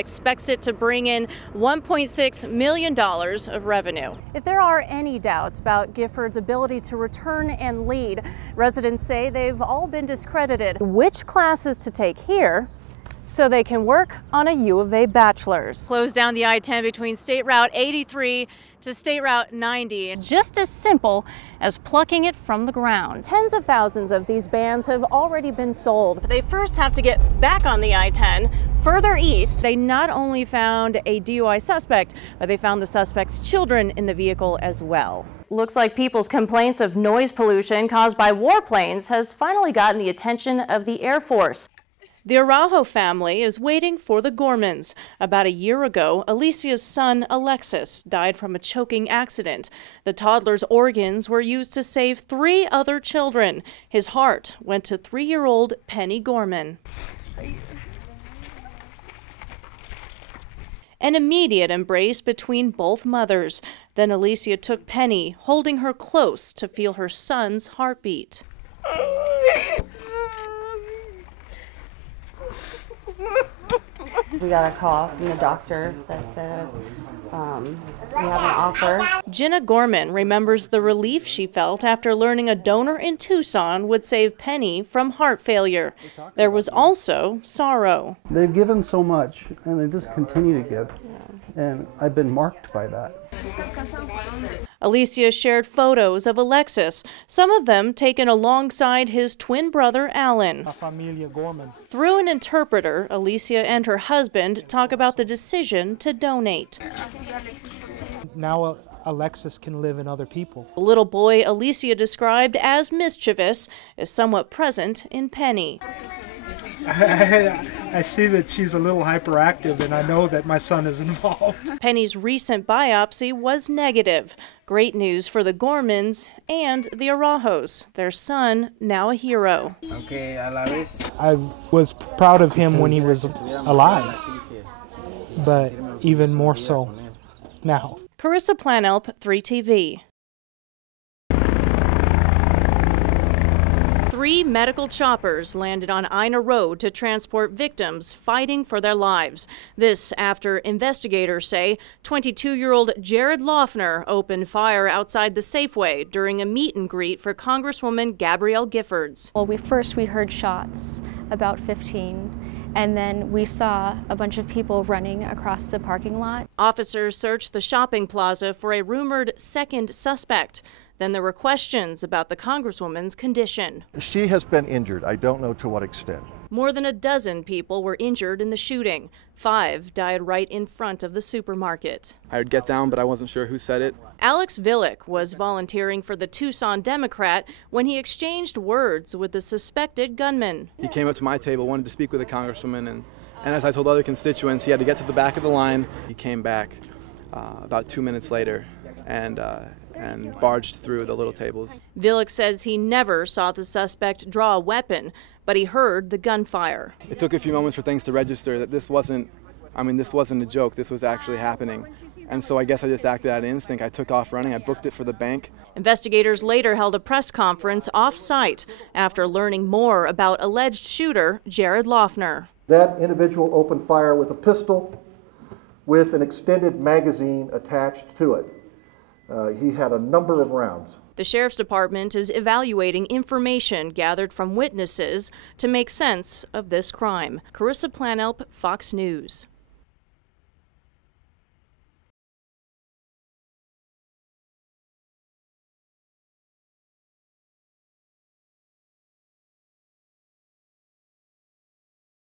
expects it to bring in $1.6 million of revenue. If there are any doubts about Gifford's ability to return and lead, residents say they've all been discredited. Which classes to take here so they can work on a U of A bachelor's. Close down the I-10 between State Route 83 to State Route 90. Just as simple as plucking it from the ground. Tens of thousands of these bands have already been sold. But they first have to get back on the I-10 further east. They not only found a DUI suspect, but they found the suspect's children in the vehicle as well. Looks like people's complaints of noise pollution caused by warplanes has finally gotten the attention of the Air Force. The Araujo family is waiting for the Gormans. About a year ago, Alicia's son, Alexis, died from a choking accident. The toddler's organs were used to save 3 other children. His heart went to 3-year-old Penny Gorman. An immediate embrace between both mothers. Then Alicia took Penny, holding her close to feel her son's heartbeat. We got a call from the doctor that said we have an offer. Jenna Gorman remembers the relief she felt after learning a donor in Tucson would save Penny from heart failure. There was also sorrow. They've given so much, and they just continue to give, and I've been marked by that. Alicia shared photos of Alexis, some of them taken alongside his twin brother, Alan. Through an interpreter, Alicia and her husband talk about the decision to donate. Now Alexis can live in other people. The little boy Alicia described as mischievous is somewhat present in Penny. I see that she's a little hyperactive, and I know that my son is involved. Penny's recent biopsy was negative. Great news for the Gormans and the Arajos. Their son, now a hero. I was proud of him when he was alive, but even more so now. Carissa Planelp, 3TV. 3 medical choppers landed on Ina Road to transport victims fighting for their lives. This after investigators say 22-year-old Jared Loughner opened fire outside the Safeway during a meet and greet for Congresswoman Gabrielle Giffords. Well, we heard shots, about 15, and then we saw a bunch of people running across the parking lot. Officers searched the shopping plaza for a rumored second suspect. Then there were questions about the Congresswoman's condition. She has been injured. I don't know to what extent. More than a dozen people were injured in the shooting. 5 died right in front of the supermarket. I would get down, but I wasn't sure who said it. Alex Villick was volunteering for the Tucson Democrat when he exchanged words with the suspected gunman. He came up to my table, wanted to speak with the Congresswoman, and as I told other constituents, he had to get to the back of the line. He came back about 2 minutes later and barged through the little tables. Villick says he never saw the suspect draw a weapon, but he heard the gunfire. It took a few moments for things to register that this wasn't a joke, this was actually happening. And so I guess I just acted out of instinct. I took off running, I booked it for the bank. Investigators later held a press conference off-site after learning more about alleged shooter Jared Loughner. That individual opened fire with a pistol with an extended magazine attached to it. He had a number of rounds. The Sheriff's Department is evaluating information gathered from witnesses to make sense of this crime. Carissa Planelp, Fox News.